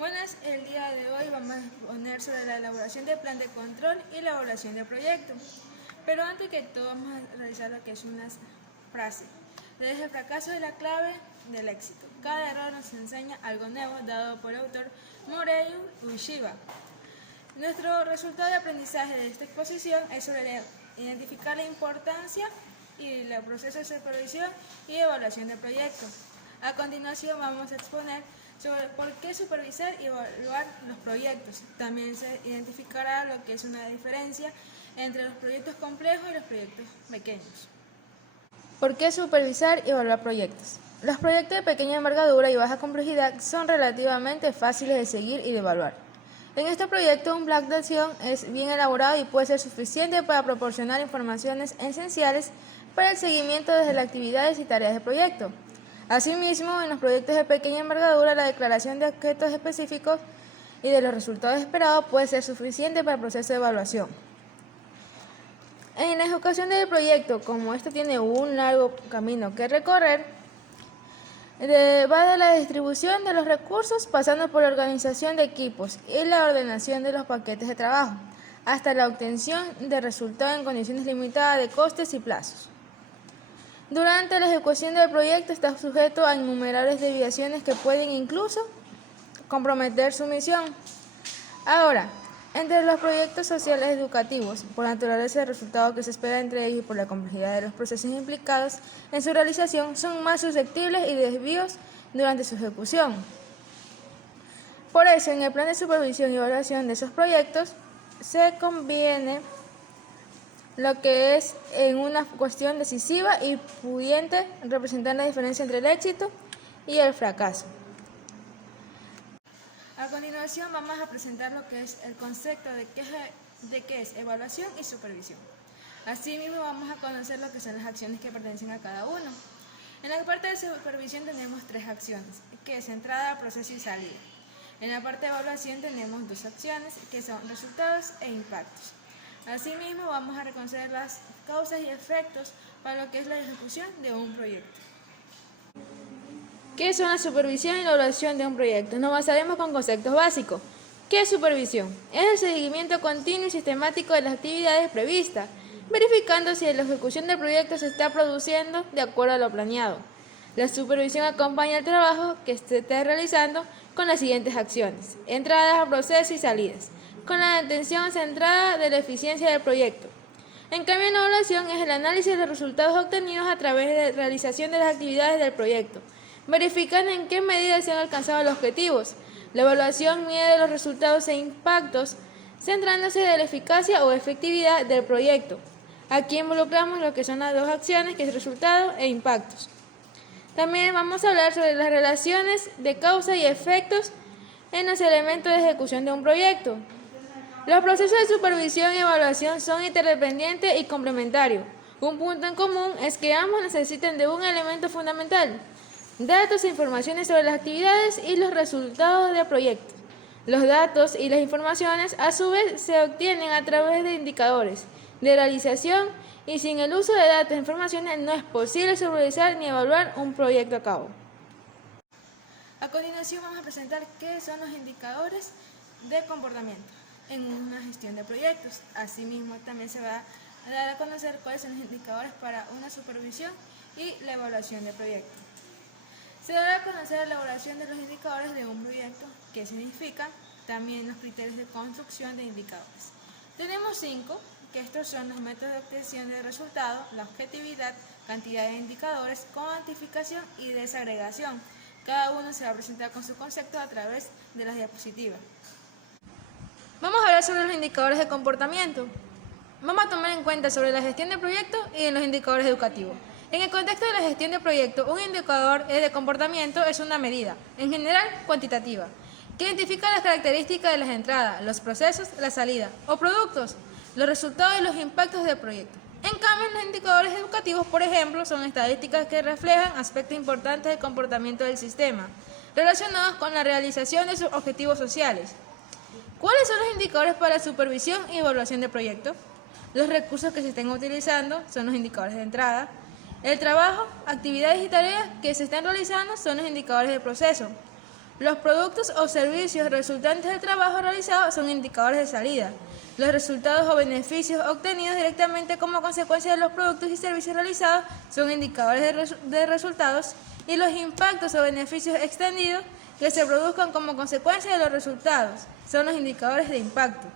Buenas, el día de hoy vamos a exponer sobre la elaboración del plan de control y la evaluación del proyecto. Pero antes que todo vamos a realizar lo que es una frase. Desde el fracaso es la clave del éxito. Cada error nos enseña algo nuevo, dado por el autor Morihei Ueshiba. Nuestro resultado de aprendizaje de esta exposición es sobre identificar la importancia y el proceso de supervisión y evaluación del proyecto. A continuación vamos a exponer sobre por qué supervisar y evaluar los proyectos. También se identificará lo que es una diferencia entre los proyectos complejos y los proyectos pequeños. ¿Por qué supervisar y evaluar proyectos? Los proyectos de pequeña envergadura y baja complejidad son relativamente fáciles de seguir y de evaluar. En este proyecto, un plan de acción es bien elaborado y puede ser suficiente para proporcionar informaciones esenciales para el seguimiento desde las actividades y tareas del proyecto. Asimismo, en los proyectos de pequeña envergadura, la declaración de objetos específicos y de los resultados esperados puede ser suficiente para el proceso de evaluación. En la ejecución del proyecto, como este tiene un largo camino que recorrer, va de la distribución de los recursos, pasando por la organización de equipos y la ordenación de los paquetes de trabajo, hasta la obtención de resultados en condiciones limitadas de costes y plazos. Durante la ejecución del proyecto está sujeto a innumerables desviaciones que pueden incluso comprometer su misión. Ahora, entre los proyectos sociales educativos, por naturaleza del resultado que se espera entre ellos y por la complejidad de los procesos implicados en su realización, son más susceptibles y desvíos durante su ejecución. Por eso, en el plan de supervisión y evaluación de esos proyectos, se conviene lo que es en una cuestión decisiva y pudiente representar la diferencia entre el éxito y el fracaso. A continuación vamos a presentar lo que es el concepto de qué es evaluación y supervisión. Asimismo vamos a conocer lo que son las acciones que pertenecen a cada uno. En la parte de supervisión tenemos 3 acciones, que es entrada, proceso y salida. En la parte de evaluación tenemos 2 acciones, que son resultados e impactos. Asimismo, vamos a reconocer las causas y efectos para lo que es la ejecución de un proyecto. ¿Qué son la supervisión y la evaluación de un proyecto? Nos basaremos con conceptos básicos. ¿Qué es supervisión? Es el seguimiento continuo y sistemático de las actividades previstas, verificando si la ejecución del proyecto se está produciendo de acuerdo a lo planeado. La supervisión acompaña el trabajo que se está realizando con las siguientes acciones: entradas, proceso y salidas, con la atención centrada de la eficiencia del proyecto. En cambio, la evaluación es el análisis de los resultados obtenidos a través de la realización de las actividades del proyecto, verificando en qué medida se han alcanzado los objetivos. La evaluación mide los resultados e impactos, centrándose en la eficacia o efectividad del proyecto. Aquí involucramos lo que son las 2 acciones, que es resultados e impactos. También vamos a hablar sobre las relaciones de causa y efectos en los elementos de ejecución de un proyecto. Los procesos de supervisión y evaluación son interdependientes y complementarios. Un punto en común es que ambos necesitan de un elemento fundamental: datos e informaciones sobre las actividades y los resultados del proyecto. Los datos y las informaciones a su vez se obtienen a través de indicadores de realización, y sin el uso de datos e informaciones no es posible supervisar ni evaluar un proyecto a cabo. A continuación vamos a presentar qué son los indicadores de comportamiento en una gestión de proyectos. Asimismo, también se va a dar a conocer cuáles son los indicadores para una supervisión y la evaluación de proyecto. Se dará a conocer la elaboración de los indicadores de un proyecto, qué significan, también los criterios de construcción de indicadores. Tenemos 5, que estos son los métodos de obtención de resultados, la objetividad, cantidad de indicadores, cuantificación y desagregación. Cada uno se va a presentar con su concepto a través de las diapositivas. Vamos a hablar sobre los indicadores de comportamiento. Vamos a tomar en cuenta sobre la gestión de proyectos y en los indicadores educativos. En el contexto de la gestión de proyectos, un indicador de comportamiento es una medida, en general cuantitativa, que identifica las características de las entradas, los procesos, la salida o productos, los resultados y los impactos del proyecto. En cambio, los indicadores educativos, por ejemplo, son estadísticas que reflejan aspectos importantes del comportamiento del sistema, relacionados con la realización de sus objetivos sociales. ¿Cuáles son los indicadores para supervisión y evaluación de proyectos? Los recursos que se estén utilizando son los indicadores de entrada. El trabajo, actividades y tareas que se están realizando son los indicadores de proceso. Los productos o servicios resultantes del trabajo realizado son indicadores de salida. Los resultados o beneficios obtenidos directamente como consecuencia de los productos y servicios realizados son indicadores de resultados, y los impactos o beneficios extendidos que se produzcan como consecuencia de los resultados son los indicadores de impacto.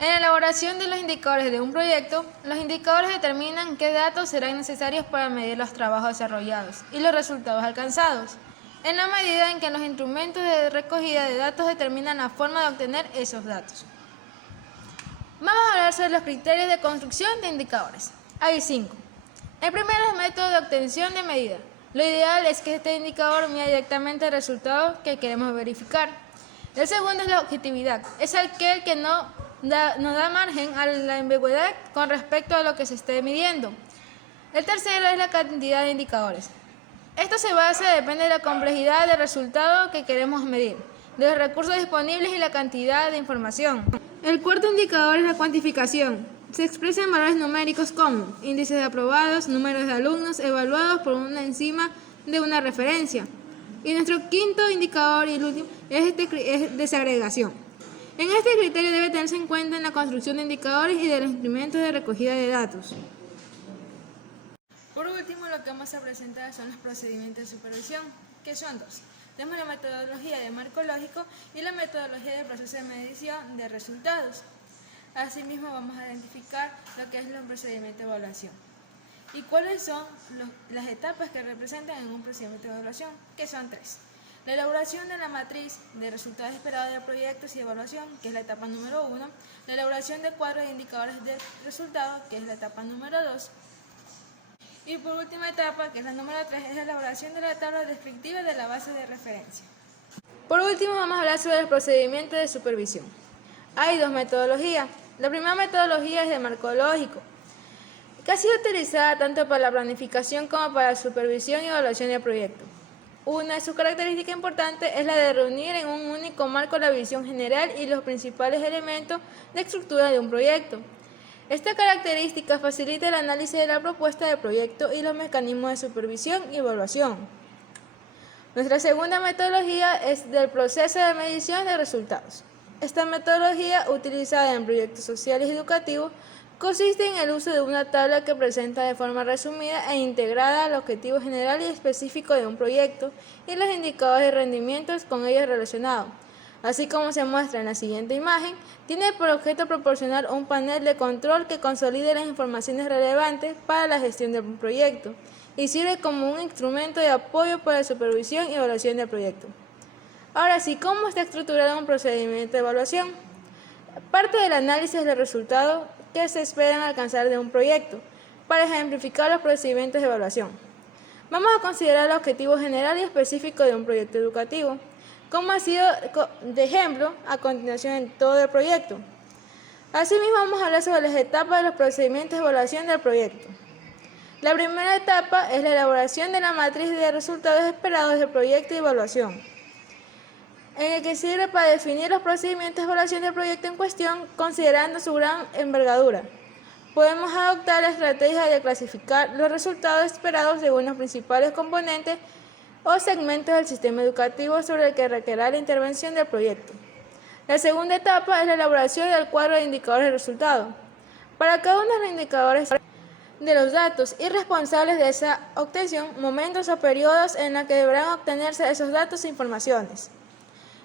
En la elaboración de los indicadores de un proyecto, los indicadores determinan qué datos serán necesarios para medir los trabajos desarrollados y los resultados alcanzados, en la medida en que los instrumentos de recogida de datos determinan la forma de obtener esos datos. Vamos a hablar sobre los criterios de construcción de indicadores. Hay 5. El primero es el método de obtención de medida. Lo ideal es que este indicador mida directamente el resultado que queremos verificar. El segundo es la objetividad. Es aquel que no da margen a la ambigüedad con respecto a lo que se esté midiendo. El tercero es la cantidad de indicadores. Esto depende de la complejidad del resultado que queremos medir, de los recursos disponibles y la cantidad de información. El cuarto indicador es la cuantificación. Se expresa en valores numéricos como índices de aprobados, números de alumnos evaluados por una encima de una referencia. Y nuestro quinto indicador y el último es desagregación. En este criterio debe tenerse en cuenta en la construcción de indicadores y de los instrumentos de recogida de datos. Por último, lo que vamos a presentar son los procedimientos de supervisión, que son 2. Tenemos la metodología de marco lógico y la metodología del proceso de medición de resultados. Asimismo, vamos a identificar lo que es el procedimiento de evaluación. ¿Y cuáles son las etapas que representan en un procedimiento de evaluación? Que son 3. La elaboración de la matriz de resultados esperados de proyectos y evaluación, que es la etapa número 1. La elaboración de cuadros de indicadores de resultados, que es la etapa número 2. Y por última etapa, que es la número 3, es la elaboración de la tabla descriptiva de la base de referencia. Por último, vamos a hablar sobre el procedimiento de supervisión. Hay 2 metodologías. La primera metodología es de marco lógico, que ha sido utilizada tanto para la planificación como para la supervisión y evaluación del proyecto. Una de sus características importantes es la de reunir en un único marco la visión general y los principales elementos de estructura de un proyecto. Esta característica facilita el análisis de la propuesta de proyecto y los mecanismos de supervisión y evaluación. Nuestra segunda metodología es del proceso de medición de resultados. Esta metodología, utilizada en proyectos sociales y educativos, consiste en el uso de una tabla que presenta de forma resumida e integrada el objetivo general y específico de un proyecto y los indicadores de rendimientos con ellos relacionados. Así como se muestra en la siguiente imagen, tiene por objeto proporcionar un panel de control que consolide las informaciones relevantes para la gestión del proyecto y sirve como un instrumento de apoyo para la supervisión y evaluación del proyecto. Ahora sí, ¿cómo está estructurado un procedimiento de evaluación? Parte del análisis de resultados que se esperan alcanzar de un proyecto, para ejemplificar los procedimientos de evaluación. Vamos a considerar el objetivo general y específico de un proyecto educativo, como ha sido de ejemplo a continuación en todo el proyecto. Asimismo, vamos a hablar sobre las etapas de los procedimientos de evaluación del proyecto. La primera etapa es la elaboración de la matriz de resultados esperados del proyecto y evaluación, en el que sirve para definir los procedimientos de evaluación del proyecto en cuestión, considerando su gran envergadura. Podemos adoptar la estrategia de clasificar los resultados esperados según los principales componentes o segmentos del sistema educativo sobre el que requerirá la intervención del proyecto. La segunda etapa es la elaboración del cuadro de indicadores de resultados. Para cada uno de los indicadores de los datos y responsables de esa obtención, momentos o periodos en los que deberán obtenerse esos datos e informaciones.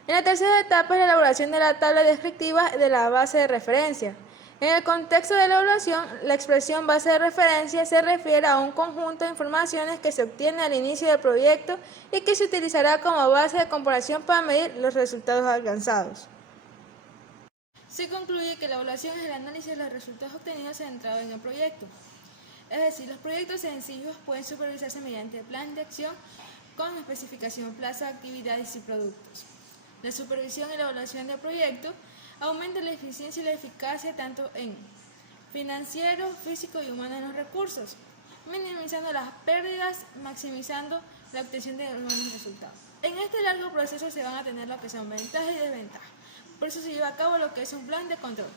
En la tercera etapa es la elaboración de la tabla descriptiva de la base de referencia. En el contexto de la evaluación, la expresión base de referencia se refiere a un conjunto de informaciones que se obtiene al inicio del proyecto y que se utilizará como base de comparación para medir los resultados alcanzados. Se concluye que la evaluación es el análisis de los resultados obtenidos centrado en el proyecto. Es decir, los proyectos sencillos pueden supervisarse mediante el plan de acción con especificación, plazo, actividades y productos. La supervisión y la evaluación del proyecto aumenta la eficiencia y la eficacia tanto en financiero, físico y humano en los recursos, minimizando las pérdidas, maximizando la obtención de buenos resultados. En este largo proceso se van a tener lo que son ventajas y desventajas. Por eso se lleva a cabo lo que es un plan de control.